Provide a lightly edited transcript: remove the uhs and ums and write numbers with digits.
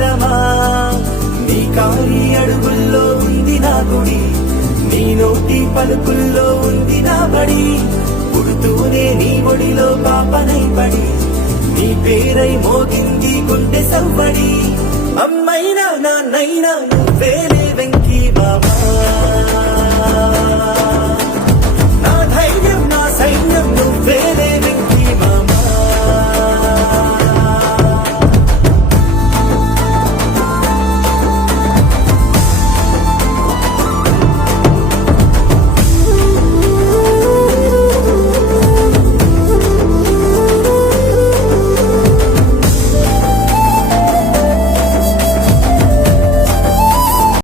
పదమా నీ కాలి అడుగుల్లో ఉంది నా గుడి నీ నోటి పలుకుల్లో ఉంది నా బడి పుడుతూనే నీ ఒడిలో పాపనై పడి నీ పేరై మోగింది గుండె సవ్వడి అమ్మైనా నాన్నైనా నువ్వేలే